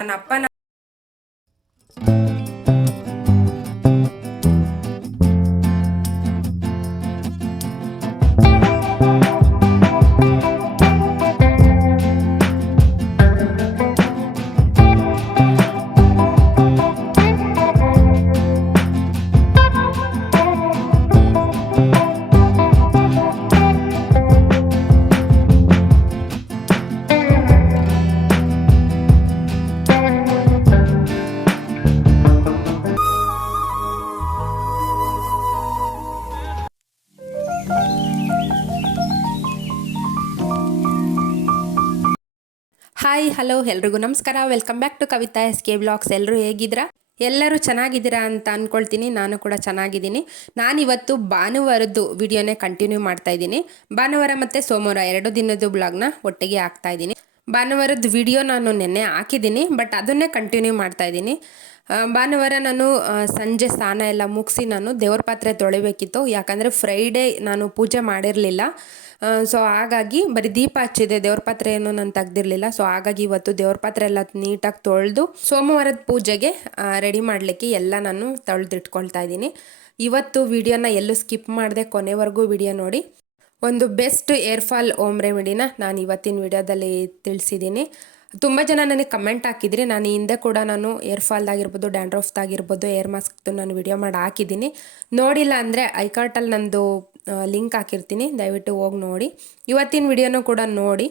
ನನ್ನ ಅಪ್ಪನ hi hello ಎಲ್ರಿಗೂ ನಮಸ್ಕಾರ. Welcome back to Kavita SK ಬ್ಲಾಗ್ಸ್. ಎಲ್ಲರೂ ಹೇಗಿದ್ದೀರಾ? ಎಲ್ಲರೂ ಚೆನ್ನಾಗಿದ್ದೀರಾ ಅಂತ ಅಂದ್ಕೊಳ್ತೀನಿ. ನಾನು ಕೂಡ ಚೆನ್ನಾಗಿದ್ದೀನಿ. ನಾನಿವತ್ತು ಭಾನುವಾರದ್ದು ವಿಡಿಯೋನೇ ಕಂಟಿನ್ಯೂ ಮಾಡ್ತಾ ಇದ್ದೀನಿ. ಭಾನುವಾರ ಮತ್ತು ಸೋಮವಾರ 2 ದಿನದ್ದು ಬ್ಲಾಗ್ನ ಒಟ್ಟಿಗೆ ಹಾಕ್ತಾ ಇದ್ದೀನಿ. ಭಾನುವಾರದ ವಿಡಿಯೋ ನಾನು ನೆನ್ನೆ ಹಾಕಿದ್ದೀನಿ, ಬಟ್ ಅದನ್ನೇ ಕಂಟಿನ್ಯೂ ಮಾಡ್ತಾ ಇದ್ದೀನಿ. ಭಾನುವಾರ ನಾನು ಸಂಜೆ ಸ್ನಾನ ಎಲ್ಲ ಮುಗಿಸಿ ನಾನು ದೇವ್ರ ಪಾತ್ರೆ ತೊಳಿಬೇಕಿತ್ತು. ಯಾಕಂದರೆ ಫ್ರೈಡೇ ನಾನು ಪೂಜೆ ಮಾಡಿರಲಿಲ್ಲ. ಸೊ ಹಾಗಾಗಿ ಬರೀ ದೀಪ ಹಚ್ಚಿದೆ, ದೇವ್ರ ಪಾತ್ರೆ ಏನೋ ನಾನು ತೆಗ್ದಿರಲಿಲ್ಲ. ಸೊ ಹಾಗಾಗಿ ಇವತ್ತು ದೇವ್ರ ಪಾತ್ರೆ ಎಲ್ಲ ನೀಟಾಗಿ ತೊಳೆದು ಸೋಮವಾರದ ಪೂಜೆಗೆ ರೆಡಿ ಮಾಡಲಿಕ್ಕೆ ಎಲ್ಲ ನಾನು ತೊಳೆದಿಟ್ಕೊಳ್ತಾ ಇದ್ದೀನಿ. ಇವತ್ತು ವಿಡಿಯೋನ ಎಲ್ಲೂ ಸ್ಕಿಪ್ ಮಾಡದೆ ಕೊನೆವರೆಗೂ ವಿಡಿಯೋ ನೋಡಿ. ಒಂದು ಬೆಸ್ಟ್ ಏರ್ ಫಾಲ್ ಹೋಮ್ ರೆಮಿಡಿನ ನಾನು ಇವತ್ತಿನ ವಿಡಿಯೋದಲ್ಲಿ ತಿಳಿಸಿದ್ದೀನಿ. ತುಂಬ ಜನ ನನಗೆ ಕಮೆಂಟ್ ಹಾಕಿದ್ರಿ. ನಾನು ಹಿಂದೆ ಕೂಡ ನಾನು ಏರ್ ಫಾಲ್ದಾಗಿರ್ಬೋದು, ಡ್ಯಾಂಡ್ರಫ್ದಾಗಿರ್ಬೋದು, ಏರ್ ಮಾಸ್ಕ್ದು ನಾನು ವಿಡಿಯೋ ಮಾಡಿ ಹಾಕಿದ್ದೀನಿ. ನೋಡಿಲ್ಲ ಅಂದರೆ ಐಕಾರ್ಟಲ್ಲಿ ನಂದು ಲಿಂಕ್ ಹಾಕಿರ್ತೀನಿ, ದಯವಿಟ್ಟು ಹೋಗಿ ನೋಡಿ. ಇವತ್ತಿನ ವಿಡಿಯೋನೂ ಕೂಡ ನೋಡಿ.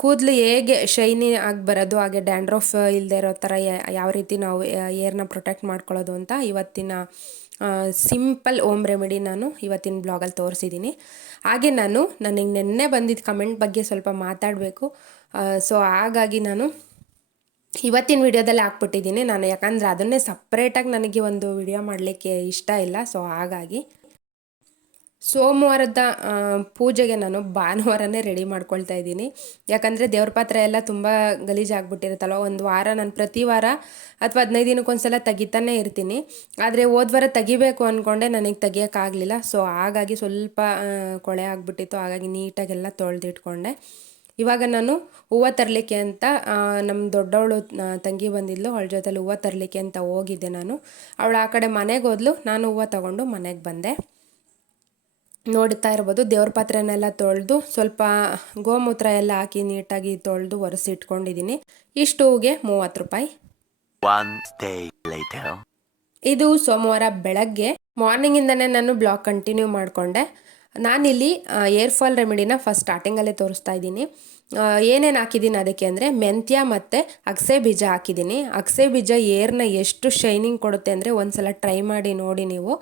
ಕೂದಲು ಹೇಗೆ ಶೈನಿ ಆಗಿ ಬರೋದು, ಹಾಗೆ ಡ್ಯಾಂಡ್ರಫ್ ಇಲ್ಲದೆ ಇರೋ ಥರ ಯಾವ ರೀತಿ ನಾವು ಏರ್ನ ಪ್ರೊಟೆಕ್ಟ್ ಮಾಡ್ಕೊಳ್ಳೋದು ಅಂತ ಇವತ್ತಿನ ಸಿಂಪಲ್ ಹೋಮ್ ರೆಮಿಡಿ ನಾನು ಇವತ್ತಿನ ಬ್ಲಾಗಲ್ಲಿ ತೋರಿಸಿದ್ದೀನಿ. ಹಾಗೆ ನನಗೆ ನೆನ್ನೆ ಬಂದಿದ್ದ ಕಮೆಂಟ್ ಬಗ್ಗೆ ಸ್ವಲ್ಪ ಮಾತಾಡಬೇಕು. ಸೊ ಹಾಗಾಗಿ ನಾನು ಇವತ್ತಿನ ವಿಡಿಯೋದಲ್ಲಿ ಹಾಕ್ಬಿಟ್ಟಿದ್ದೀನಿ. ನಾನು ಯಾಕಂದರೆ ಅದನ್ನೇ ಸಪ್ರೇಟಾಗಿ ನನಗೆ ಒಂದು ವಿಡಿಯೋ ಮಾಡಲಿಕ್ಕೆ ಇಷ್ಟ ಇಲ್ಲ. ಸೊ ಹಾಗಾಗಿ ಸೋಮವಾರದ ಪೂಜೆಗೆ ನಾನು ಭಾನುವಾರನೇ ರೆಡಿ ಮಾಡ್ಕೊಳ್ತಾ ಇದ್ದೀನಿ. ಯಾಕಂದರೆ ದೇವ್ರ ಪಾತ್ರೆ ಎಲ್ಲ ತುಂಬ ಗಲೀಜಾಗ್ಬಿಟ್ಟಿರುತ್ತಲ್ವ. ಒಂದು ವಾರ ನಾನು ಪ್ರತಿ ವಾರ ಅಥವಾ 15 ದಿನಕ್ಕೊಂದ್ಸಲ ತೆಗಿತಾನೇ ಇರ್ತೀನಿ. ಆದರೆ ಹೋದ್ವಾರ ತೆಗಿಬೇಕು ಅಂದ್ಕೊಂಡೆ, ನನಗೆ ತೆಗಿಯೋಕ್ಕಾಗಲಿಲ್ಲ. ಸೊ ಹಾಗಾಗಿ ಸ್ವಲ್ಪ ಕೊಳೆ ಆಗಿಬಿಟ್ಟಿತ್ತು. ಹಾಗಾಗಿ ನೀಟಾಗೆಲ್ಲ ತೊಳೆದಿಟ್ಕೊಂಡೆ. ಇವಾಗ ನಾನು ಹೂವು ತರಲಿಕ್ಕೆ ಅಂತ ನಮ್ಮ ದೊಡ್ಡವಳು ತಂಗಿ ಬಂದಿದ್ಲು, ಅವಳ ಜೊತೆಲಿ ಹೂವು ತರಲಿಕ್ಕೆ ಅಂತ ಹೋಗಿದ್ದೆ ನಾನು. ಅವಳು ಆ ಕಡೆ ಮನೆಗೆ ಹೋದ್ಲು, ನಾನು ಹೂವು ತಗೊಂಡು ಮನೆಗೆ ಬಂದೆ. ನೋಡ್ತಾ ಇರ್ಬೋದು, ದೇವ್ರ ಪಾತ್ರೆನೆಲ್ಲ ತೊಳೆದು ಸ್ವಲ್ಪ ಗೋಮೂತ್ರ ಎಲ್ಲ ಹಾಕಿ ನೀಟಾಗಿ ತೊಳೆದು ಒರೆಸಿಟ್ಕೊಂಡಿದ್ದೀನಿ. ಇಷ್ಟು ಹೂಗೆ 30 ರೂಪಾಯಿ. ಇದು ಸೋಮವಾರ ಬೆಳಗ್ಗೆ ಮಾರ್ನಿಂಗಿಂದನೇ ನಾನು ಬ್ಲಾಗ್ ಕಂಟಿನ್ಯೂ ಮಾಡಿಕೊಂಡೆ. ನಾನಿಲ್ಲಿ ಏರ್ ಫಾಲ್ ರೆಮಿಡಿನ ಫಸ್ಟ್ ಸ್ಟಾರ್ಟಿಂಗಲ್ಲೇ ತೋರಿಸ್ತಾ ಇದ್ದೀನಿ. ಏನೇನು ಹಾಕಿದ್ದೀನಿ ಅದಕ್ಕೆ ಅಂದರೆ ಮೆಂತ್ಯ ಮತ್ತು ಅಗಸೆ ಬೀಜ ಹಾಕಿದ್ದೀನಿ. ಅಗಸೆ ಬೀಜ ಏರ್ನ ಎಷ್ಟು ಶೈನಿಂಗ್ ಕೊಡುತ್ತೆ ಅಂದರೆ ಒಂದು ಸಲ ಟ್ರೈ ಮಾಡಿ ನೋಡಿ ನೀವು.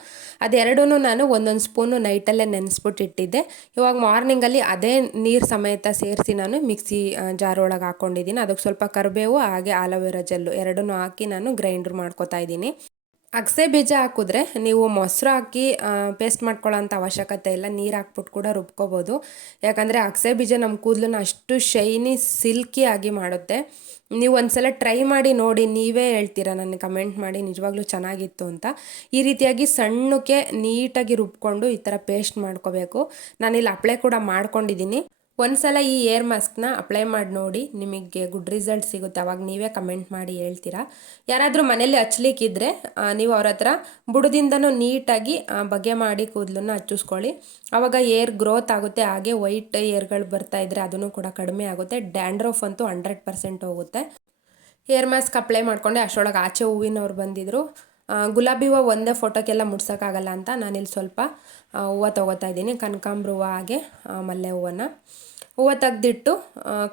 ಅದೆರಡೂ ನಾನು ಒಂದೊಂದು ಸ್ಪೂನು ನೈಟಲ್ಲೇ ನೆನೆಸ್ಬಿಟ್ಟು ಇಟ್ಟಿದ್ದೆ. ಇವಾಗ ಮಾರ್ನಿಂಗಲ್ಲಿ ಅದೇ ನೀರು ಸಮೇತ ಸೇರಿಸಿ ನಾನು ಮಿಕ್ಸಿ ಜಾರ್ ಒಳಗೆ ಹಾಕ್ಕೊಂಡಿದ್ದೀನಿ. ಅದಕ್ಕೆ ಸ್ವಲ್ಪ ಕರಿಬೇವು ಹಾಗೆ ಆಲೋವೆರಾ ಜೆಲ್ಲು ಎರಡನ್ನೂ ಹಾಕಿ ನಾನು ಗ್ರೈಂಡ್ರ್ ಮಾಡ್ಕೊತಾ ಇದ್ದೀನಿ. ಅಗಸೆ ಬೀಜ ಹಾಕಿದ್ರೆ ನೀವು ಮೊಸರು ಹಾಕಿ ಪೇಸ್ಟ್ ಮಾಡ್ಕೊಳ್ಳೋಂಥ ಅವಶ್ಯಕತೆ ಇಲ್ಲ. ನೀರು ಹಾಕ್ಬಿಟ್ಟು ಕೂಡ ರುಬ್ಕೋಬೋದು. ಯಾಕಂದರೆ ಅಗಸೆ ಬೀಜ ನಮ್ಮ ಕೂದಲನ್ನ ಅಷ್ಟು ಶೈನಿ ಸಿಲ್ಕಿ ಆಗಿ ಮಾಡುತ್ತೆ. ನೀವು ಒಂದ್ಸಲ ಟ್ರೈ ಮಾಡಿ ನೋಡಿ, ನೀವೇ ಹೇಳ್ತೀರಾ ನನಗೆ ಕಮೆಂಟ್ ಮಾಡಿ ನಿಜವಾಗ್ಲೂ ಚೆನ್ನಾಗಿತ್ತು ಅಂತ. ಈ ರೀತಿಯಾಗಿ ಸಣ್ಣಕ್ಕೆ ನೀಟಾಗಿ ರುಬ್ಕೊಂಡು ಈ ಥರ ಪೇಸ್ಟ್ ಮಾಡ್ಕೋಬೇಕು. ನಾನಿಲ್ಲಿ ಅಪ್ಲೈ ಕೂಡ ಮಾಡ್ಕೊಂಡಿದ್ದೀನಿ. ಒಂದ್ಸಲ ಈ ಏರ್ ಮಾಸ್ಕ್ನ ಅಪ್ಲೈ ಮಾಡಿ ನೋಡಿ, ನಿಮಗೆ ಗುಡ್ ರಿಸಲ್ಟ್ ಸಿಗುತ್ತೆ. ಅವಾಗ ನೀವೇ ಕಮೆಂಟ್ ಮಾಡಿ ಹೇಳ್ತೀರಾ. ಯಾರಾದರೂ ಮನೇಲಿ ಹಚ್ಲಿಕ್ಕಿದ್ರೆ ನೀವು ಅವ್ರ ಹತ್ರ ಬುಡದಿಂದನೂ ನೀಟಾಗಿ ಬಗೆ ಮಾಡಿ ಕೂದಲನ್ನು ಹಚ್ಚಿಸ್ಕೊಳ್ಳಿ. ಆವಾಗ ಏರ್ ಗ್ರೋತ್ ಆಗುತ್ತೆ. ಹಾಗೆ ವೈಟ್ ಏರ್ಗಳು ಬರ್ತಾ ಇದ್ರೆ ಅದನ್ನು ಕೂಡ ಕಡಿಮೆ ಆಗುತ್ತೆ. ಡ್ಯಾಂಡ್ರಫ್ ಅಂತೂ 100% ಹೋಗುತ್ತೆ. ಏರ್ ಮಾಸ್ಕ್ ಅಪ್ಲೈ ಮಾಡ್ಕೊಂಡೆ ಅಷ್ಟರೊಳಗೆ ಆಚೆ ಹೂವಿನವ್ರು ಬಂದಿದ್ರು. ಗುಲಾಬಿ ಹೂವು ಒಂದೇ ಫೋಟೋಕ್ಕೆಲ್ಲ ಮುಡ್ಸೋಕ್ಕಾಗಲ್ಲ ಅಂತ ನಾನಿಲ್ಲಿ ಸ್ವಲ್ಪ ಹೂವು ತೊಗೋತಾ ಇದ್ದೀನಿ. ಕನಕಾಂಬ್ರ ಹೂವು ಹಾಗೆ ಮಲ್ಲೆ ಹೂವು ತೆಗ್ದಿಟ್ಟು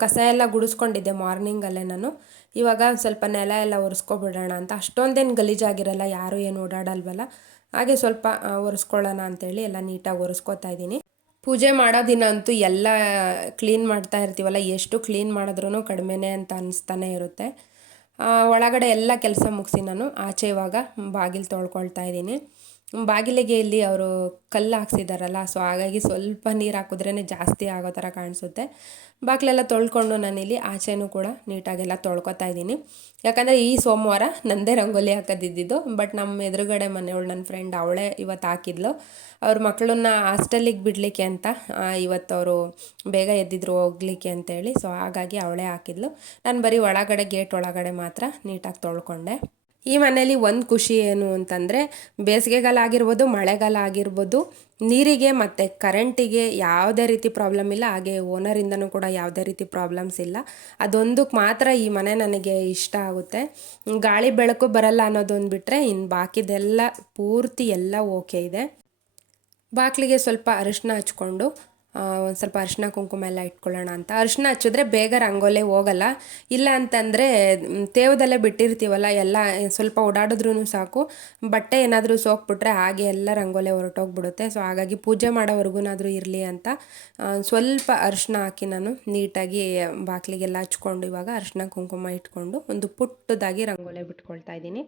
ಕಸ ಎಲ್ಲ ಗುಡಿಸ್ಕೊಂಡಿದ್ದೆ ಮಾರ್ನಿಂಗಲ್ಲೇ ನಾನು. ಇವಾಗ ಸ್ವಲ್ಪ ನೆಲ ಎಲ್ಲ ಒರೆಸ್ಕೊಬಿಡೋಣ ಅಂತ. ಅಷ್ಟೊಂದೇನು ಗಲೀಜಾಗಿರಲ್ಲ, ಯಾರೂ ಏನು ಓಡಾಡಲ್ವಲ್ಲ, ಹಾಗೆ ಸ್ವಲ್ಪ ಒರೆಸ್ಕೊಳ್ಳೋಣ ಅಂಥೇಳಿ ಎಲ್ಲ ನೀಟಾಗಿ ಒರೆಸ್ಕೊತಾ ಇದ್ದೀನಿ. ಪೂಜೆ ಮಾಡೋ ದಿನ ಅಂತೂ ಎಲ್ಲ ಕ್ಲೀನ್ ಮಾಡ್ತಾ ಇರ್ತೀವಲ್ಲ, ಎಷ್ಟು ಕ್ಲೀನ್ ಮಾಡಿದ್ರೂ ಕಡಿಮೆನೇ ಅಂತ ಅನಿಸ್ತಾನೆ ಇರುತ್ತೆ. ಒಳಗಡೆ ಎಲ್ಲ ಕೆಲಸ ಮುಗಿಸಿ ನಾನು ಆಚೆ ಇವಾಗ ಬಾಗಿಲು ತೊಳ್ಕೊಳ್ತಾ ಇದ್ದೀನಿ. ಬಾಗಿಲಿಗೆ ಇಲ್ಲಿ ಅವರು ಕಲ್ಲು ಹಾಕ್ಸಿದಾರಲ್ಲ, ಸೊ ಹಾಗಾಗಿ ಸ್ವಲ್ಪ ನೀರು ಹಾಕಿದ್ರೇ ಜಾಸ್ತಿ ಆಗೋ ಥರ ಕಾಣಿಸುತ್ತೆ. ಬಾಗಿಲೆಲ್ಲ ತೊಳ್ಕೊಂಡು ನಾನಿಲ್ಲಿ ಆಚೆನೂ ಕೂಡ ನೀಟಾಗೆಲ್ಲ ತೊಳ್ಕೊತಾ ಇದ್ದೀನಿ. ಯಾಕಂದರೆ ಈ ಸೋಮವಾರ ನನ್ನದೇ ರಂಗೋಲಿ ಹಾಕೋದಿದ್ದಿದ್ದು, ಬಟ್ ನಮ್ಮ ಎದುರುಗಡೆ ಮನೆಯವಳು ನನ್ನ ಫ್ರೆಂಡ್ ಅವಳೇ ಇವತ್ತು ಹಾಕಿದ್ಲು. ಅವ್ರ ಮಕ್ಕಳನ್ನ ಹಾಸ್ಟೆಲಿಗೆ ಬಿಡಲಿಕ್ಕೆ ಅಂತ ಇವತ್ತು ಅವರು ಬೇಗ ಎದ್ದಿದ್ರು ಹೋಗ್ಲಿಕ್ಕೆ ಅಂತೇಳಿ, ಸೊ ಹಾಗಾಗಿ ಅವಳೇ ಹಾಕಿದ್ಲು. ನಾನು ಬರೀ ಒಳಗಡೆ ಗೇಟ್ ಒಳಗಡೆ ಮಾತ್ರ ನೀಟಾಗಿ ತೊಳ್ಕೊಂಡೆ. ಈ ಮನೇಲಿ ಒಂದು ಖುಷಿ ಏನು ಅಂತಂದರೆ, ಬೇಸಿಗೆಗಾಲ ಆಗಿರ್ಬೋದು, ಮಳೆಗಾಲ ಆಗಿರ್ಬೋದು, ನೀರಿಗೆ ಮತ್ತು ಕರೆಂಟಿಗೆ ಯಾವುದೇ ರೀತಿ ಪ್ರಾಬ್ಲಮ್ ಇಲ್ಲ. ಹಾಗೆ ಓನರಿಂದನೂ ಕೂಡ ಯಾವುದೇ ರೀತಿ ಪ್ರಾಬ್ಲಮ್ಸ್ ಇಲ್ಲ. ಅದೊಂದಕ್ಕೆ ಮಾತ್ರ ಈ ಮನೆ ನನಗೆ ಇಷ್ಟ ಆಗುತ್ತೆ. ಗಾಳಿ ಬೆಳಕು ಬರಲ್ಲ ಅನ್ನೋದೊಂದು ಬಿಟ್ಟರೆ ಇನ್ನು ಬಾಕಿದೆಲ್ಲ ಪೂರ್ತಿ ಎಲ್ಲ ಓಕೆ ಇದೆ. ಬಾಗಿಲಿಗೆ ಸ್ವಲ್ಪ ಅರಿಶಿನ ಹಚ್ಕೊಂಡು ಒಂದು ಸ್ವಲ್ಪ ಅರಿಶಿನ ಕುಂಕುಮ ಎಲ್ಲ ಇಟ್ಕೊಳ್ಳೋಣ ಅಂತ. ಅರಿಶಿನ ಹಚ್ಚಿದ್ರೆ ಬೇಗ ರಂಗೋಲೆ ಹೋಗಲ್ಲ. ಇಲ್ಲ ಅಂತಂದರೆ ತೇವದಲ್ಲೇ ಬಿಟ್ಟಿರ್ತೀವಲ್ಲ, ಎಲ್ಲ ಸ್ವಲ್ಪ ಓಡಾಡಿದ್ರೂ ಸಾಕು, ಬಟ್ಟೆ ಏನಾದರೂ ಸೋಕ್ಬಿಟ್ರೆ ಹಾಗೆ ಎಲ್ಲ ರಂಗೋಲೆ ಹೊರಟೋಗ್ಬಿಡುತ್ತೆ. ಸೊ ಹಾಗಾಗಿ ಪೂಜೆ ಮಾಡೋವರೆಗೂನಾದರೂ ಇರಲಿ ಅಂತ ಸ್ವಲ್ಪ ಅರಿಶಿನ ಹಾಕಿ ನಾನು ನೀಟಾಗಿ ಬಾಗಿಲಿಗೆಲ್ಲ ಹಚ್ಕೊಂಡು ಇವಾಗ ಅರಿಶಿನ ಕುಂಕುಮ ಇಟ್ಕೊಂಡು ಒಂದು ಪುಟ್ಟದಾಗಿ ರಂಗೋಲೆ ಬಿಟ್ಕೊಳ್ತಾ ಇದ್ದೀನಿ.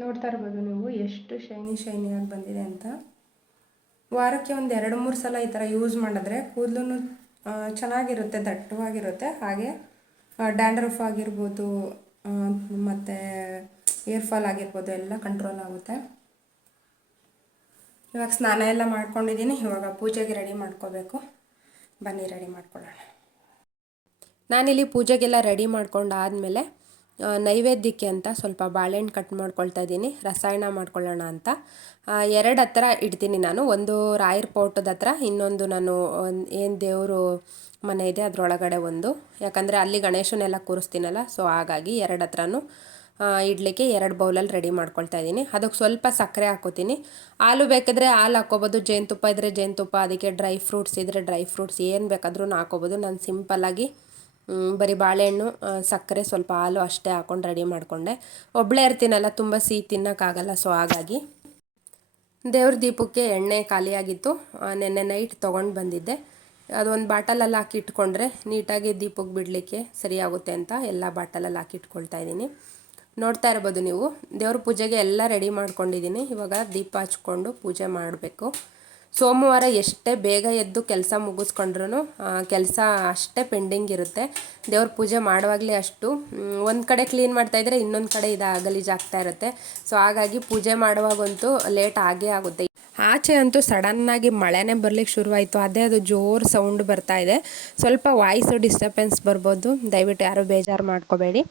ನೋಡ್ತಾ ಇರ್ಬೋದು ನೀವು ಎಷ್ಟು ಶೈನಿಯಾಗಿ ಬಂದಿದೆ ಅಂತ. ವಾರಕ್ಕೆ ಒಂದು 2-3 ಸಲ ಈ ಥರ ಯೂಸ್ ಮಾಡಿದ್ರೆ ಕೂದಲು ಚೆನ್ನಾಗಿರುತ್ತೆ, ದಟ್ಟವಾಗಿರುತ್ತೆ. ಹಾಗೆ ಡ್ಯಾಂಡ್ರಫ್ ಆಗಿರ್ಬೋದು ಮತ್ತು ಏರ್ ಫಾಲ್ ಆಗಿರ್ಬೋದು ಎಲ್ಲ ಕಂಟ್ರೋಲ್ ಆಗುತ್ತೆ. ಇವಾಗ ಸ್ನಾನ ಎಲ್ಲ ಮಾಡ್ಕೊಂಡಿದ್ದೀನಿ. ಇವಾಗ ಪೂಜೆಗೆ ರೆಡಿ ಮಾಡ್ಕೋಬೇಕು. ಬನ್ನಿ ರೆಡಿ ಮಾಡ್ಕೊಳ್ಳೋಣ. ನಾನಿಲ್ಲಿ ಪೂಜೆಗೆಲ್ಲ ರೆಡಿ ಮಾಡ್ಕೊಂಡಾದಮೇಲೆ ನೈವೇದ್ಯಕ್ಕೆ ಅಂತ ಸ್ವಲ್ಪ ಬಾಳೆಹಣ್ಣು ಕಟ್ ಮಾಡ್ಕೊಳ್ತಾ ಇದ್ದೀನಿ, ರಸಾಯನ ಮಾಡ್ಕೊಳ್ಳೋಣ ಅಂತ. 2 ಹತ್ರ ಇಡ್ತೀನಿ ನಾನು. ಒಂದು ರಾಯರ ಪೋಟದ ಹತ್ರ, ಇನ್ನೊಂದು ನಾನು ಏನು ದೇವರು ಮನೆ ಇದೆ ಅದರೊಳಗಡೆ ಒಂದು. ಯಾಕಂದರೆ ಅಲ್ಲಿ ಗಣೇಶನೆಲ್ಲ ಕೂರಿಸ್ತೀನಲ್ಲ, ಸೊ ಹಾಗಾಗಿ 2 ಹತ್ರನೂ ಇಡ್ಲಿಕ್ಕೆ 2 ಬೌಲಲ್ಲಿ ರೆಡಿ ಮಾಡ್ಕೊಳ್ತಾ ಇದ್ದೀನಿ. ಅದಕ್ಕೆ ಸ್ವಲ್ಪ ಸಕ್ಕರೆ ಹಾಕೋತೀನಿ. ಹಾಲು ಬೇಕಿದ್ರೆ ಹಾಲು ಹಾಕ್ಕೋಬೋದು, ಜೇನುತುಪ್ಪ ಇದ್ದರೆ ಜೇನುತುಪ್ಪ, ಅದಕ್ಕೆ ಡ್ರೈ ಫ್ರೂಟ್ಸ್ ಇದ್ದರೆ ಡ್ರೈ ಫ್ರೂಟ್ಸ್ ಏನು ಬೇಕಾದ್ರೂ ಹಾಕ್ಕೋಬೋದು. ನಾನು ಸಿಂಪಲ್ಲಾಗಿ ಬರೀ ಬಾಳೆಹಣ್ಣು, ಸಕ್ಕರೆ, ಸ್ವಲ್ಪ ಹಾಲು ಅಷ್ಟೇ ಹಾಕ್ಕೊಂಡು ರೆಡಿ ಮಾಡಿಕೊಂಡೆ. ಒಬ್ಬಳೇ ಇರ್ತೀನಲ್ಲ, ತುಂಬ ಸಿಹಿ ತಿನ್ನೋಕ್ಕಾಗಲ್ಲ, ಸೊ ಹಾಗಾಗಿ. ದೇವ್ರ ದೀಪಕ್ಕೆ ಎಣ್ಣೆ ಖಾಲಿಯಾಗಿತ್ತು, ನೆನ್ನೆ ನೈಟ್ ತೊಗೊಂಡು ಬಂದಿದ್ದೆ. ಅದೊಂದು ಬಾಟಲಲ್ಲಿ ಹಾಕಿ ಇಟ್ಕೊಂಡ್ರೆ ನೀಟಾಗಿ ದೀಪಕ್ಕೆ ಬಿಡಲಿಕ್ಕೆ ಸರಿಯಾಗುತ್ತೆ ಅಂತ ಎಲ್ಲ ಬಾಟಲಲ್ಲಿ ಹಾಕಿ ಇಟ್ಕೊಳ್ತಾ ಇದ್ದೀನಿ. ನೋಡ್ತಾ ಇರ್ಬೋದು ನೀವು, ದೇವ್ರ ಪೂಜೆಗೆ ಎಲ್ಲ ರೆಡಿ ಮಾಡ್ಕೊಂಡಿದ್ದೀನಿ. ಇವಾಗ ದೀಪ ಹಚ್ಕೊಂಡು ಪೂಜೆ ಮಾಡಬೇಕು. ಸೋಮವಾರ ಎಷ್ಟೇ ಬೇಗ ಎದ್ದು ಕೆಲಸ ಮುಗಿಸ್ಕೊಂಡ್ರೂ ಕೆಲಸ ಅಷ್ಟೇ ಪೆಂಡಿಂಗ್ ಇರುತ್ತೆ. ದೇವ್ರ ಪೂಜೆ ಮಾಡುವಾಗಲೇ ಅಷ್ಟು ಒಂದು ಕಡೆ ಕ್ಲೀನ್ ಮಾಡ್ತಾಯಿದ್ರೆ ಇನ್ನೊಂದು ಕಡೆ ಗಲೀಜಾಗ್ತಾ ಇರುತ್ತೆ. ಸೊ ಹಾಗಾಗಿ ಪೂಜೆ ಮಾಡುವಾಗಂತೂ ಲೇಟ್ ಆಗೇ ಆಗುತ್ತೆ. ಆಚೆ ಅಂತೂ ಸಡನ್ನಾಗಿ ಮಳೆನೇ ಬರಲಿಕ್ಕೆ ಶುರುವಾಯಿತು. ಅದು ಜೋರು ಸೌಂಡ್ ಬರ್ತಾ ಇದೆ. ಸ್ವಲ್ಪ ವಾಯ್ಸ್ ಡಿಸ್ಟರ್ಬೆನ್ಸ್ ಬರ್ಬೋದು, ದಯವಿಟ್ಟು ಯಾರೂ ಬೇಜಾರು ಮಾಡ್ಕೋಬೇಡಿ.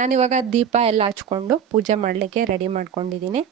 ನಾನಿವಾಗ ದೀಪ ಎಲ್ಲ ಹಚ್ಕೊಂಡು ಪೂಜೆ ಮಾಡಲಿಕ್ಕೆ ರೆಡಿ ಮಾಡ್ಕೊಂಡಿದ್ದೀನಿ.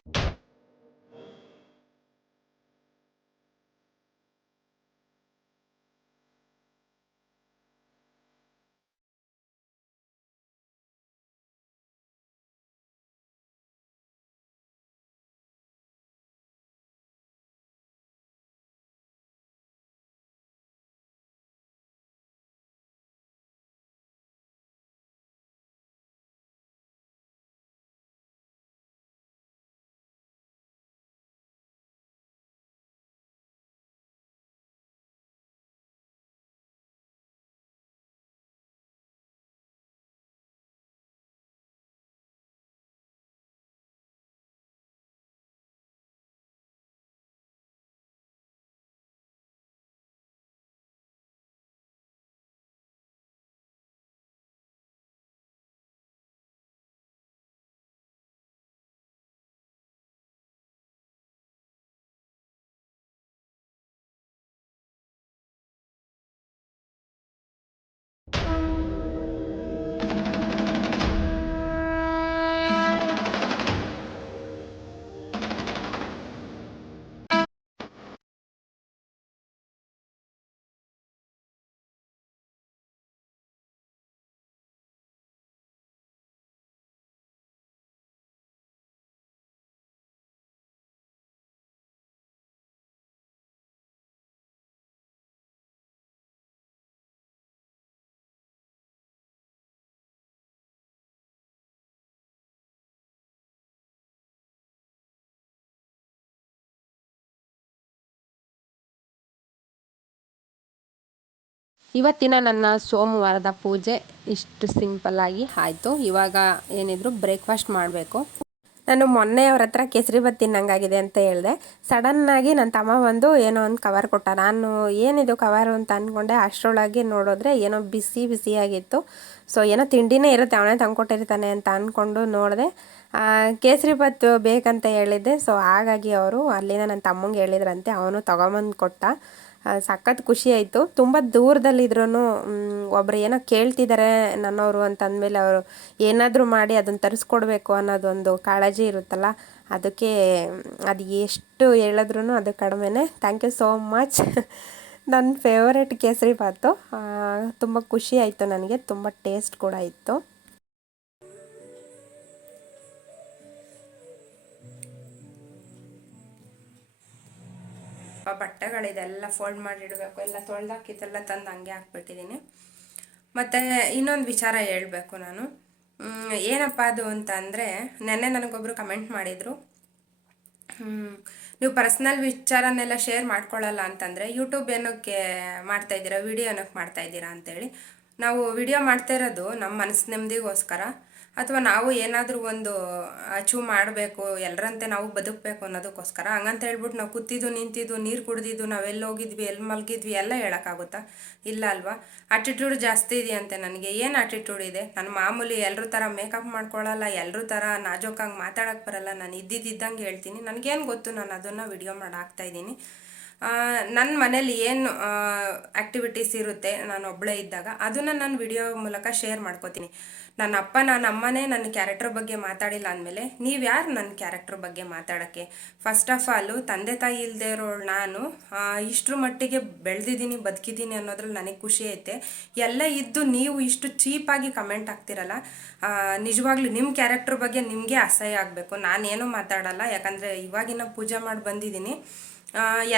ಇವತ್ತಿನ ನನ್ನ ಸೋಮವಾರದ ಪೂಜೆ ಇಷ್ಟು ಸಿಂಪಲ್ಲಾಗಿ ಆಯಿತು. ಇವಾಗ ಏನಿದ್ರು ಬ್ರೇಕ್ಫಾಸ್ಟ್ ಮಾಡಬೇಕು. ನಾನು ಮೊನ್ನೆ ಅವ್ರ ಹತ್ರ ಕೇಸರಿಬಾತ್ ತಿನ್ನಂಗಾಗಿದೆ ಅಂತ ಹೇಳಿದೆ. ಸಡನ್ನಾಗಿ ನನ್ನ ತಮ್ಮ ಬಂದು ಏನೋ ಒಂದು ಕವರ್ ಕೊಟ್ಟ. ನಾನು ಏನಿದು ಕವರು ಅಂತ ಅಂದ್ಕೊಂಡೆ. ಅಷ್ಟರೊಳಗೆ ನೋಡಿದ್ರೆ ಏನೋ ಬಿಸಿ ಬಿಸಿಯಾಗಿತ್ತು. ಸೊ ಏನೋ ತಿಂಡಿನೇ ಇರುತ್ತೆ, ಅವನೇ ತಂದ್ಕೊಟ್ಟಿರ್ತಾನೆ ಅಂತ ಅಂದ್ಕೊಂಡು ನೋಡಿದೆ. ಕೇಸರಿಬಾತ್ ಬೇಕಂತ ಹೇಳಿದ್ದೆ. ಸೊ ಹಾಗಾಗಿ ಅವರು ಅಲ್ಲಿನ ನನ್ನ ತಮ್ಮಂಗೆ ಹೇಳಿದ್ರಂತೆ, ಅವನು ತೊಗೊಂಬಂದು ಕೊಟ್ಟ. ಸಖತ್ ಖುಷಿ ಆಯಿತು. ತುಂಬ ದೂರದಲ್ಲಿದ್ರೂ ಒಬ್ರು ಏನೋ ಕೇಳ್ತಿದ್ದಾರೆ ನನ್ನವರು ಅಂತ ಅಂದಮೇಲೆ ಅವರು ಏನಾದರೂ ಮಾಡಿ ಅದನ್ನು ತರಿಸ್ಕೊಡ್ಬೇಕು ಅನ್ನೋದೊಂದು ಕಾಳಜಿ ಇರುತ್ತಲ್ಲ, ಅದಕ್ಕೆ ಅದು ಎಷ್ಟು ಹೇಳಿದ್ರೂ ಅದು ಕಡಿಮೆನೇ. Thank you so much. ನನ್ನ ಫೇವರೇಟ್ ಕೇಸರಿಬಾತು. ತುಂಬ ಖುಷಿ ಆಯಿತು ನನಗೆ, ತುಂಬ ಟೇಸ್ಟ್ ಕೂಡ ಇತ್ತು. ಬಟ್ಟೆಗಳಿದೆಲ್ಲ ಫೋಲ್ಡ್ ಮಾಡಿಡಬೇಕು, ಎಲ್ಲ ತೊಳೆದಾಕಿದ್ದೆಲ್ಲ ತಂದು ಹಂಗೆ ಹಾಕ್ಬಿಟ್ಟಿದ್ದೀನಿ. ಮತ್ತು ಇನ್ನೊಂದು ವಿಚಾರ ಹೇಳಬೇಕು ನಾನು. ಏನಪ್ಪ ಅದು ಅಂತ ಅಂದರೆ, ನೆನ್ನೆ ನನಗೊಬ್ಬರು ಕಮೆಂಟ್ ಮಾಡಿದರು, ನೀವು ಪರ್ಸ್ನಲ್ ವಿಚಾರನೆಲ್ಲ ಶೇರ್ ಮಾಡ್ಕೊಳ್ಳಲ್ಲ ಅಂತಂದರೆ ಯೂಟ್ಯೂಬ್ ಏನಕ್ಕೆ ಮಾಡ್ತಾಯಿದ್ದೀರಾ, ವಿಡಿಯೋ ಏನಕ್ಕೆ ಮಾಡ್ತಾಯಿದ್ದೀರಾ ಅಂತೇಳಿ. ನಾವು ವಿಡಿಯೋ ಮಾಡ್ತಾ ಇರೋದು ನಮ್ಮ ಮನಸ್ಸು ನೆಮ್ಮದಿಗೋಸ್ಕರ, ಅಥವಾ ನಾವು ಏನಾದರೂ ಒಂದು ಅಚೀವ್ ಮಾಡಬೇಕು, ಎಲ್ಲರಂತೆ ನಾವು ಬದುಕಬೇಕು ಅನ್ನೋದಕ್ಕೋಸ್ಕರ. ಹಂಗಂತ ಹೇಳ್ಬಿಟ್ಟು ನಾವು ಕೂತಿದ್ದು ನಿಂತಿದ್ದು ನೀರು ಕುಡ್ದಿದ್ದು ನಾವೆಲ್ಲಿ ಹೋಗಿದ್ವಿ ಎಲ್ಲಿ ಮಲಗಿದ್ವಿ ಎಲ್ಲ ಹೇಳೋಕ್ಕಾಗುತ್ತಾ? ಇಲ್ಲ ಅಲ್ವಾ? ಆಟಿಟ್ಯೂಡ್ ಜಾಸ್ತಿ ಇದೆಯಂತೆ ನನಗೆ. ಏನು ಆಟಿಟ್ಯೂಡ್ ಇದೆ? ನಾನು ಮಾಮೂಲಿ ಎಲ್ಲರ ಥರ ಮೇಕಪ್ ಮಾಡ್ಕೊಳ್ಳಲ್ಲ, ಎಲ್ಲರ ಥರ ನಾಜೂಕಾಗಿ ಮಾತಾಡೋಕ್ಕೆ ಬರಲ್ಲ. ನಾನು ಇದ್ದಿದ್ದಂಗೆ ಹೇಳ್ತೀನಿ. ನನಗೇನು ಗೊತ್ತು, ನಾನು ಅದನ್ನು ವಿಡಿಯೋ ಮಾಡಿ ಹಾಕ್ತಾಯಿದ್ದೀನಿ. ನನ್ನ ಮನೇಲಿ ಏನು ಆ್ಯಕ್ಟಿವಿಟೀಸ್ ಇರುತ್ತೆ ನಾನು ಒಬ್ಬಳೇ ಇದ್ದಾಗ, ಅದನ್ನು ನಾನು ವಿಡಿಯೋ ಮೂಲಕ ಶೇರ್ ಮಾಡ್ಕೋತೀನಿ. ನನ್ನ ಅಪ್ಪ ನನ್ನ ಅಮ್ಮನೇ ನನ್ನ ಕ್ಯಾರೆಕ್ಟರ್ ಬಗ್ಗೆ ಮಾತಾಡಿಲ್ಲ ಅಂದಮೇಲೆ ನೀವು ಯಾರು ನನ್ನ ಕ್ಯಾರೆಕ್ಟರ್ ಬಗ್ಗೆ ಮಾತಾಡೋಕ್ಕೆ? ಫಸ್ಟ್ ಆಫ್ ಆಲು ತಂದೆ ತಾಯಿ ಇಲ್ಲದೆ ಇರೋಳು ನಾನು ಇಷ್ಟರ ಮಟ್ಟಿಗೆ ಬೆಳೆದಿದ್ದೀನಿ, ಬದುಕಿದ್ದೀನಿ ಅನ್ನೋದ್ರಲ್ಲಿ ನನಗೆ ಖುಷಿ ಐತೆ. ಎಲ್ಲ ಇದ್ದು ನೀವು ಇಷ್ಟು ಚೀಪಾಗಿ ಕಮೆಂಟ್ ಹಾಕ್ತಿರಲ್ಲ, ನಿಜವಾಗ್ಲೂ ನಿಮ್ಮ ಕ್ಯಾರೆಕ್ಟರ್ ಬಗ್ಗೆ ನಿಮಗೆ ಅಸಹ್ಯ ಆಗಬೇಕು. ನಾನೇನೂ ಮಾತಾಡಲ್ಲ, ಯಾಕಂದರೆ ಇವಾಗಿನ ಪೂಜೆ ಮಾಡಿ ಬಂದಿದ್ದೀನಿ.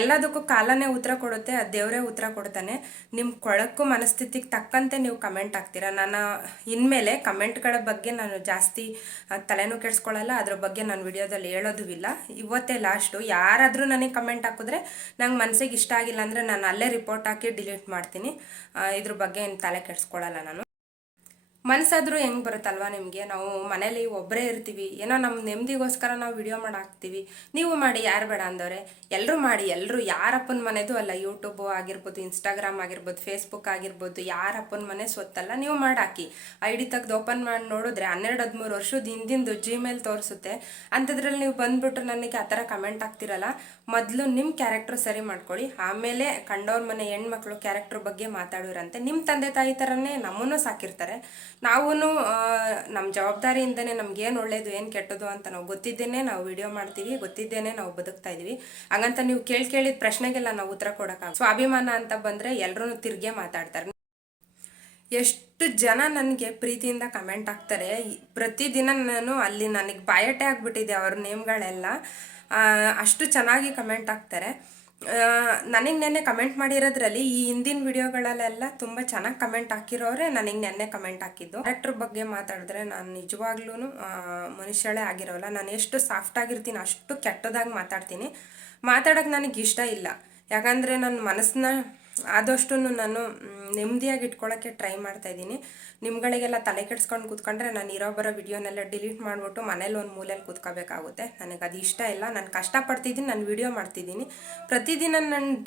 ಎಲ್ಲದಕ್ಕೂ ಕಾಲನೇ ಉತ್ತರ ಕೊಡುತ್ತೆ, ಅದು ದೇವರೇ ಉತ್ತರ ಕೊಡ್ತಾನೆ. ನಿಮ್ಮ ಕೊಳಕು ಮನಸ್ಥಿತಿಗೆ ತಕ್ಕಂತೆ ನೀವು ಕಮೆಂಟ್ ಹಾಕ್ತೀರ. ನಾನು ಇನ್ಮೇಲೆ ಕಮೆಂಟ್ಗಳ ಬಗ್ಗೆ ನಾನು ಜಾಸ್ತಿ ತಲೆನೂ ಕೆಡಿಸ್ಕೊಳ್ಳಲ್ಲ, ಅದ್ರ ಬಗ್ಗೆ ನಾನು ವಿಡಿಯೋದಲ್ಲಿ ಹೇಳೋದು ಇಲ್ಲ. ಇವತ್ತೇ ಲಾಸ್ಟು. ಯಾರಾದರೂ ನನಗೆ ಕಮೆಂಟ್ ಹಾಕಿದ್ರೆ ನಂಗೆ ಮನಸ್ಸಿಗೆ ಇಷ್ಟ ಆಗಿಲ್ಲ ಅಂದರೆ ನಾನು ಅಲ್ಲೇ ರಿಪೋರ್ಟ್ ಹಾಕಿ ಡಿಲೀಟ್ ಮಾಡ್ತೀನಿ. ಇದ್ರ ಬಗ್ಗೆ ಏನು ತಲೆ ಕೆಡಿಸ್ಕೊಳ್ಳಲ್ಲ ನಾನು. ಮನಸ್ಸಾದ್ರೂ ಹೆಂಗೆ ಬರುತ್ತಲ್ವ ನಿಮಗೆ? ನಾವು ಮನೇಲಿ ಒಬ್ಬರೇ ಇರ್ತೀವಿ, ಏನೋ ನಮ್ಮ ನೆಮ್ಮದಿಗೋಸ್ಕರ ನಾವು ವಿಡಿಯೋ ಮಾಡಿ ಹಾಕ್ತೀವಿ. ನೀವು ಮಾಡಿ, ಯಾರು ಬೇಡ ಅಂದವ್ರೆ? ಎಲ್ಲರೂ ಮಾಡಿ. ಎಲ್ಲರೂ ಯಾರಪ್ಪನ ಮನೆದು ಅಲ್ಲ, ಯೂಟ್ಯೂಬು ಆಗಿರ್ಬೋದು, ಇನ್ಸ್ಟಾಗ್ರಾಮ್ ಆಗಿರ್ಬೋದು, ಫೇಸ್ಬುಕ್ ಆಗಿರ್ಬೋದು, ಯಾರಪ್ಪನ ಮನೆ ಸ್ವತ್ತಲ್ಲ. ನೀವು ಮಾಡಿ ಹಾಕಿ. ID ತೆಗೆದು ಓಪನ್ ಮಾಡಿ ನೋಡಿದ್ರೆ 12-13 ವರ್ಷದ ಹಿಂದಿಂದು Gmail ತೋರಿಸುತ್ತೆ. ಅಂಥದ್ರಲ್ಲಿ ನೀವು ಬಂದುಬಿಟ್ಟು ನನಗೆ ಆ ಥರ ಕಮೆಂಟ್ ಹಾಕ್ತಿರಲ್ಲ. ಮೊದಲು ನಿಮ್ಮ ಕ್ಯಾರೆಕ್ಟರ್ ಸರಿ ಮಾಡ್ಕೊಳ್ಳಿ, ಆಮೇಲೆ ಕಂಡವ್ರ ಮನೆ ಹೆಣ್ಮಕ್ಳು ಕ್ಯಾರೆಕ್ಟರ್ ಬಗ್ಗೆ ಮಾತಾಡೋರಂತೆ. ನಿಮ್ಮ ತಂದೆ ತಾಯಿ ಥರನೇ ನಮ್ಮನ್ನು ಸಾಕಿರ್ತಾರೆ. ನಾವು ನಮ್ಮ ಜವಾಬ್ದಾರಿಯಿಂದನೇ ನಮ್ಗೇನು ಒಳ್ಳೇದು ಏನು ಕೆಟ್ಟದು ಅಂತ ನಾವು ಗೊತ್ತಿದ್ದೇನೆ ನಾವು ವಿಡಿಯೋ ಮಾಡ್ತೀವಿ, ಗೊತ್ತಿದ್ದೇನೆ ನಾವು ಬದುಕ್ತಾ ಇದೀವಿ. ಹಂಗಂತ ನೀವು ಕೇಳಿದ ಪ್ರಶ್ನೆಗೆಲ್ಲ ನಾವು ಉತ್ತರ ಕೊಡೋಕ್ಕಾಗ. ಸ್ವಾಭಿಮಾನ ಅಂತ ಬಂದರೆ ಎಲ್ಲರೂ ತಿರ್ಗೇ ಮಾತಾಡ್ತಾರೆ. ಎಷ್ಟು ಜನ ನನಗೆ ಪ್ರೀತಿಯಿಂದ ಕಮೆಂಟ್ ಹಾಕ್ತಾರೆ. ಪ್ರತಿದಿನ ನಾನು ಅಲ್ಲಿ ನನಗೆ ಬಾಯಟೆ ಆಗಿಬಿಟ್ಟಿದೆ ಅವ್ರ ನೇಮ್ಗಳೆಲ್ಲ. ಅಷ್ಟು ಚೆನ್ನಾಗಿ ಕಮೆಂಟ್ ಹಾಕ್ತಾರೆ. ನನಗೆ ನೆನ್ನೆ ಕಮೆಂಟ್ ಮಾಡಿರೋದ್ರಲ್ಲಿ ಈ ಹಿಂದಿನ ವಿಡಿಯೋಗಳಲ್ಲೆಲ್ಲ ತುಂಬ ಚೆನ್ನಾಗಿ ಕಮೆಂಟ್ ಹಾಕಿರೋರೆ ನನಗೆ ನೆನ್ನೆ ಕಮೆಂಟ್ ಹಾಕಿದ್ದು. ಕ್ಯಾರೆಕ್ಟರ್ ಬಗ್ಗೆ ಮಾತಾಡಿದ್ರೆ ನಾನು ನಿಜವಾಗ್ಲೂ ಮನುಷ್ಯಳೇ ಆಗಿರೋಲ್ಲ. ನಾನು ಎಷ್ಟು ಸಾಫ್ಟ್ ಆಗಿರ್ತೀನಿ ಅಷ್ಟು ಕೆಟ್ಟದಾಗಿ ಮಾತಾಡೋಕ್ಕೆ ನನಗೆ ಇಷ್ಟ ಇಲ್ಲ. ಯಾಕಂದರೆ ನನ್ನ ಮನಸ್ಸನ್ನ ಆದಷ್ಟು ನಾನು ನೆಮ್ಮದಿಯಾಗಿ ಇಟ್ಕೊಳ್ಳೋಕ್ಕೆ ಟ್ರೈ ಮಾಡ್ತಾಯಿದ್ದೀನಿ. ನಿಮ್ಗಳಿಗೆಲ್ಲ ತಲೆ ಕೆಡ್ಸ್ಕೊಂಡು ಕೂತ್ಕೊಂಡ್ರೆ ನಾನು ಇರೋ ಬರೋ ವಿಡಿಯೋನೆಲ್ಲ ಡಿಲೀಟ್ ಮಾಡಿಬಿಟ್ಟು ಮನೇಲಿ ಒಂದು ಮೂಲೆಯಲ್ಲಿ ಕೂತ್ಕೋಬೇಕಾಗುತ್ತೆ. ನನಗೆ ಅದು ಇಷ್ಟ ಇಲ್ಲ. ನಾನು ಕಷ್ಟಪಡ್ತಿದ್ದೀನಿ, ನಾನು ವಿಡಿಯೋ ಮಾಡ್ತಿದ್ದೀನಿ. ಪ್ರತಿದಿನ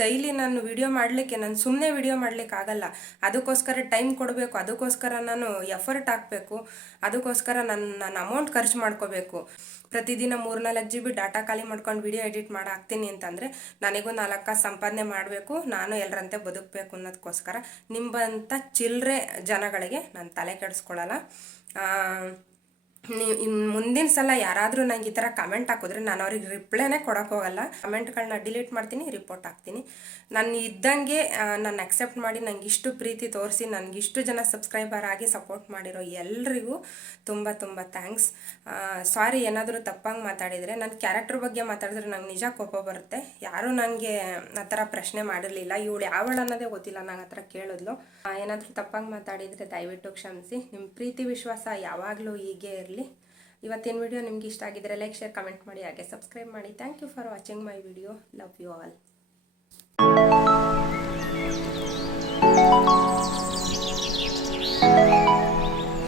ಡೈಲಿ ನಾನು ವಿಡಿಯೋ ಮಾಡಲಿಕ್ಕೆ, ನಾನು ಸುಮ್ಮನೆ ವಿಡಿಯೋ ಮಾಡಲಿಕ್ಕಾಗಲ್ಲ. ಅದಕ್ಕೋಸ್ಕರ ಟೈಮ್ ಕೊಡಬೇಕು, ಅದಕ್ಕೋಸ್ಕರ ನಾನು ಎಫರ್ಟ್ ಹಾಕಬೇಕು, ಅದಕ್ಕೋಸ್ಕರ ನಾನು ಅಮೌಂಟ್ ಖರ್ಚು ಮಾಡ್ಕೋಬೇಕು. ಪ್ರತಿದಿನ 3-4 GB ಡಾಟಾ ಖಾಲಿ ಮಾಡ್ಕೊಂಡು ವಿಡಿಯೋ ಎಡಿಟ್ ಮಾಡಿ ಹಾಕ್ತೀನಿ ಅಂತಂದರೆ ನನಗೂ 4 ಕಾಸು ಸಂಪಾದನೆ ಮಾಡಬೇಕು, ನಾನು ಎಲ್ಲರಂತೆ ಬದುಕಬೇಕು ಅನ್ನೋದಕ್ಕೋಸ್ಕರ. ನಿಂಬಂಥ ಚಿಲ್ಲರೆ ಜನಗಳಿಗೆ ನಾನು ತಲೆ ಕೆಡಿಸ್ಕೊಳ್ಳಲ್ಲ. ಇನ್ನು ಮುಂದಿನ ಸಲ ಯಾರಾದರೂ ನಂಗೆ ಈ ಥರ ಕಮೆಂಟ್ ಹಾಕಿದ್ರೆ ನಾನು ಅವ್ರಿಗೆ ರಿಪ್ಲೈನೇ ಕೊಡೋಕ್ಕೋಗಲ್ಲ. ಕಮೆಂಟ್ಗಳನ್ನ ಡಿಲೀಟ್ ಮಾಡ್ತೀನಿ, ರಿಪೋರ್ಟ್ ಹಾಕ್ತೀನಿ. ನಾನು ಇದ್ದಂಗೆ ನಾನು ಅಕ್ಸೆಪ್ಟ್ ಮಾಡಿ ನನಗಿಷ್ಟು ಪ್ರೀತಿ ತೋರಿಸಿ ನನಗಿಷ್ಟು ಜನ ಸಬ್ಸ್ಕ್ರೈಬರ್ ಆಗಿ ಸಪೋರ್ಟ್ ಮಾಡಿರೋ ಎಲ್ರಿಗೂ ತುಂಬ ತುಂಬ ಥ್ಯಾಂಕ್ಸ್. ಸಾರಿ ಏನಾದರೂ ತಪ್ಪಾಗಿ ಮಾತಾಡಿದರೆ. ನನ್ನ ಕ್ಯಾರೆಕ್ಟರ್ ಬಗ್ಗೆ ಮಾತಾಡಿದ್ರೆ ನಂಗೆ ನಿಜ ಕೋಪ ಬರುತ್ತೆ. ಯಾರೂ ನನಗೆ ಆ ಥರ ಪ್ರಶ್ನೆ ಮಾಡಿರಲಿಲ್ಲ. ಇವಳು ಯಾವಳು ಅನ್ನೋದೇ ಗೊತ್ತಿಲ್ಲ, ನಂಗೆ ಆ ಥರ ಕೇಳಿದ್ಲು. ಏನಾದರೂ ತಪ್ಪಾಗಿ ಮಾತಾಡಿದರೆ ದಯವಿಟ್ಟು ಕ್ಷಮಿಸಿ. ನಿಮ್ಮ ಪ್ರೀತಿ ವಿಶ್ವಾಸ ಯಾವಾಗಲೂ ಹೀಗೆ ಇರಲಿ. ಇವತ್ತಿನ ವಿಡಿಯೋ ನಿಮ್ಗೆ ಇಷ್ಟ ಆಗಿದ್ರೆ ಲೈಕ್, ಶೇರ್, ಕಮೆಂಟ್ ಮಾಡಿ, ಹಾಗೆ ಸಬ್ಸ್ಕ್ರೈಬ್ ಮಾಡಿ. Thank you for watching my video. Love you all.